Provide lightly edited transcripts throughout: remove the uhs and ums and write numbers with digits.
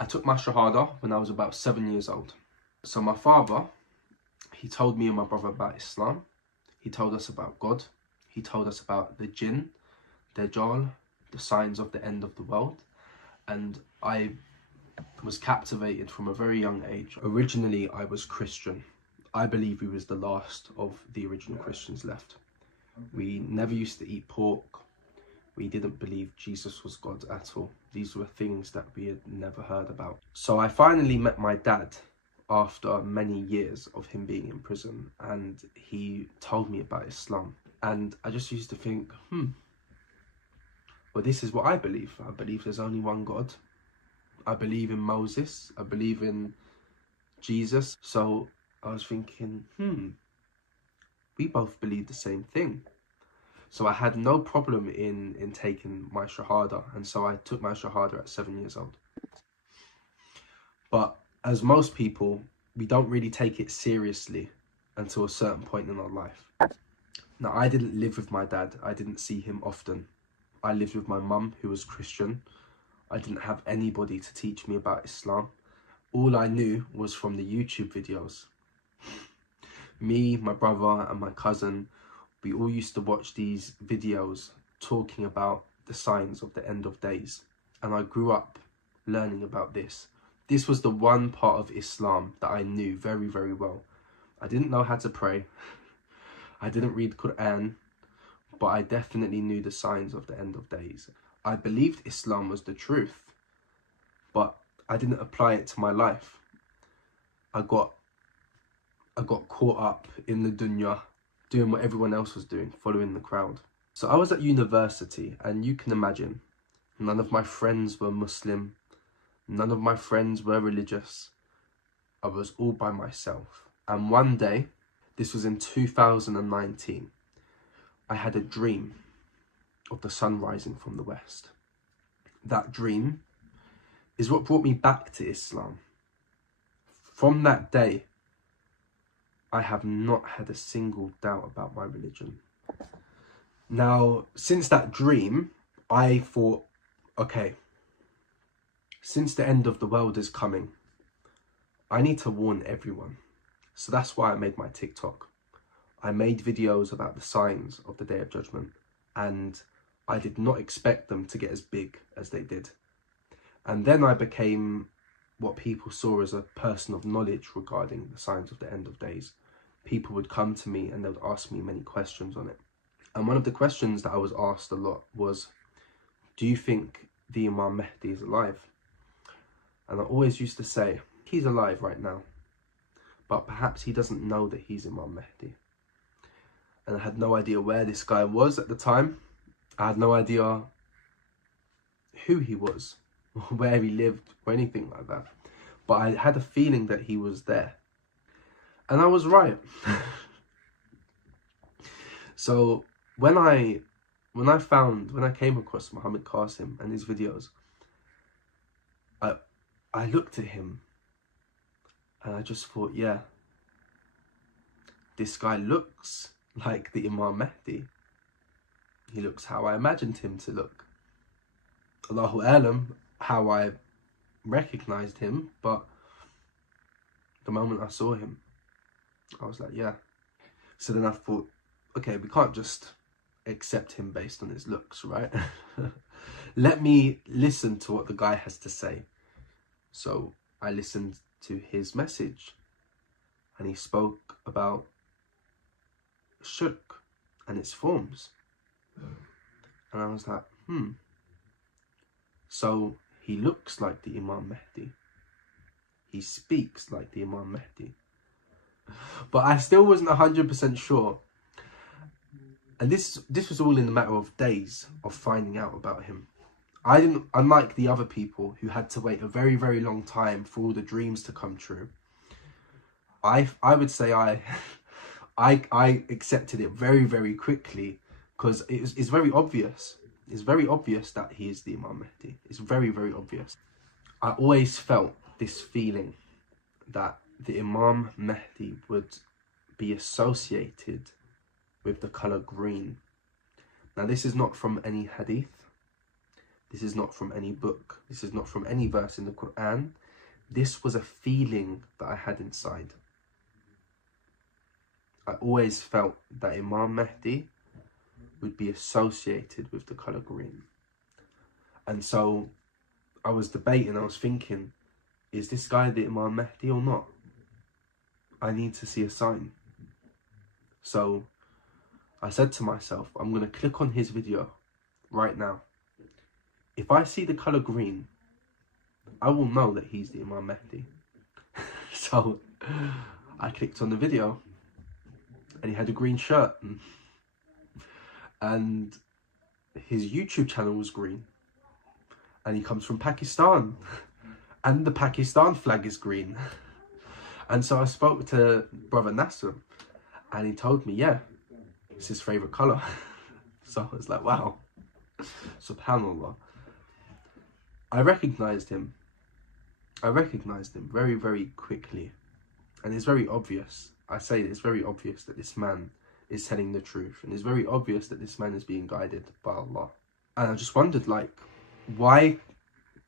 I took my Shahada when I was about 7 years old. So my father, he told me and my brother about Islam. He told us about God. He told us about the jinn, Dajjal, the signs of the end of the world. And I was captivated from a very young age. Originally, I was Christian. I believe we was the last of the original Christians left. We never used to eat pork. We didn't believe Jesus was God at all. These were things that we had never heard about. So I finally met my dad after many years of him being in prison, and he told me about Islam. And I just used to think, well, this is what I believe. I believe there's only one God. I believe in Moses. I believe in Jesus. So I was thinking, we both believe the same thing. So I had no problem in taking my Shahada. And so I took my Shahada at 7 years old. But as most people, we don't really take it seriously until a certain point in our life. Now, I didn't live with my dad. I didn't see him often. I lived with my mum, who was Christian. I didn't have anybody to teach me about Islam. All I knew was from the YouTube videos. Me, my brother and my cousin, we all used to watch these videos talking about the signs of the end of days. And I grew up learning about this. This was the one part of Islam that I knew very, very well. I didn't know how to pray. I didn't read Quran, but I definitely knew the signs of the end of days. I believed Islam was the truth, but I didn't apply it to my life. I got caught up in the dunya, doing what everyone else was doing, following the crowd. So I was at university, and you can imagine, none of my friends were Muslim. None of my friends were religious. I was all by myself. And one day, this was in 2019, I had a dream of the sun rising from the west. That dream is what brought me back to Islam. From that day, I have not had a single doubt about my religion. Now, since that dream, I thought, okay, since the end of the world is coming, I need to warn everyone. So that's why I made my TikTok. I made videos about the signs of the Day of Judgment, and I did not expect them to get as big as they did. And then I became what people saw as a person of knowledge regarding the signs of the end of days. People would come to me and they would ask me many questions on it. And one of the questions that I was asked a lot was, do you think the Imam Mahdi is alive? And I always used to say, he's alive right now, but perhaps he doesn't know that he's Imam Mahdi. And I had no idea where this guy was at the time. I had no idea who he was, or where he lived, or anything like that. But I had a feeling that he was there. And I was right. So when I came across Muhammad Qasim and his videos, I looked at him and I just thought, yeah, this guy looks like the Imam Mahdi. He looks how I imagined him to look. Allahu Alam, how I recognized him, but the moment I saw him, I was like, yeah. So then I thought, okay, we can't just accept him based on his looks, right? Let me listen to what the guy has to say. So I listened to his message, and he spoke about shirk and its forms. And I was like, So he looks like the Imam Mahdi. He speaks like the Imam Mahdi. But I still wasn't 100% sure. And this was all in a matter of days of finding out about him. I didn't, unlike the other people who had to wait a very, very long time for all the dreams to come true, I would say I accepted it very, very quickly, because it's very obvious. It's very obvious that he is the Imam Mahdi. It's very, very obvious. I always felt this feeling that the Imam Mahdi would be associated with the colour green. Now, this is not from any hadith. This is not from any book. This is not from any verse in the Quran. This was a feeling that I had inside. I always felt that Imam Mahdi would be associated with the colour green. And so I was debating, I was thinking, is this guy the Imam Mahdi or not? I need to see a sign. So I said to myself, I'm going to click on his video right now. If I see the colour green, I will know that he's the Imam Mahdi. So I clicked on the video and he had a green shirt. And his YouTube channel was green. And he comes from Pakistan. And the Pakistan flag is green. And so I spoke to brother Nasser. And he told me, yeah, it's his favourite colour. So I was like, wow. SubhanAllah. I recognised him. I recognised him very, very quickly. And it's very obvious. I say it's very obvious that this man is telling the truth. And it's very obvious that this man is being guided by Allah. And I just wondered, like, why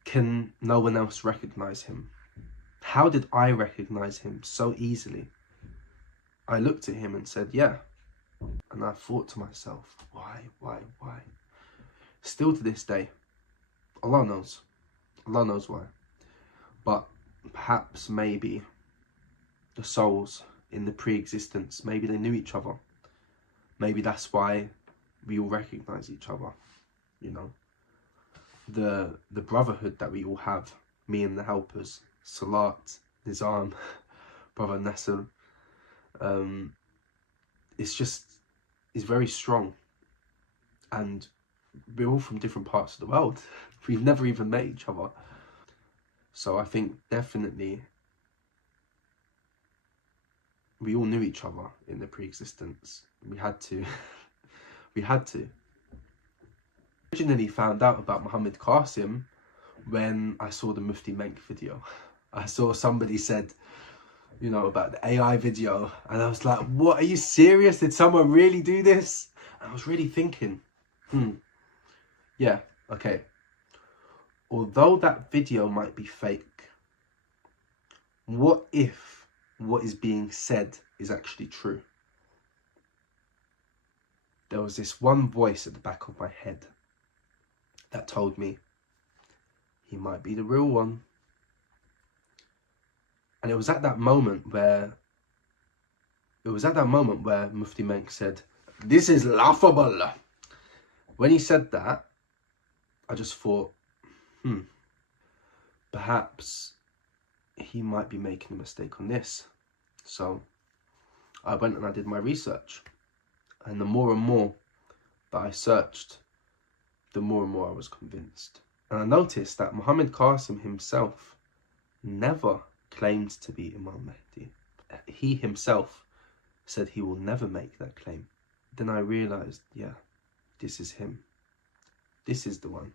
can no one else recognise him? How did I recognise him so easily? I looked at him and said, yeah. And I thought to myself, why? Still to this day, Allah knows. Allah knows why. But perhaps maybe the souls in the pre-existence, maybe they knew each other. Maybe that's why we all recognise each other, you know. The brotherhood that we all have, me and the helpers, Salat, Nizam, brother Nasser, it's very strong. And we're all from different parts of the world. We've never even met each other. So I think definitely we all knew each other in the pre-existence. We had to. We had to. Originally found out about Muhammad Qasim when I saw the Mufti Menk video. I saw somebody said, you know, about the AI video, and I was like, what, are you serious? Did someone really do this? And I was really thinking, yeah, okay. Although that video might be fake, what if what is being said is actually true? There was this one voice at the back of my head that told me he might be the real one. And it was at that moment where Mufti Menk said, "This is laughable." When he said that, I just thought, perhaps he might be making a mistake on this. So I went and I did my research. And the more and more that I searched, the more and more I was convinced. And I noticed that Muhammad Qasim himself never claimed to be Imam Mahdi. He himself said he will never make that claim. Then I realised, yeah, this is him. This is the one.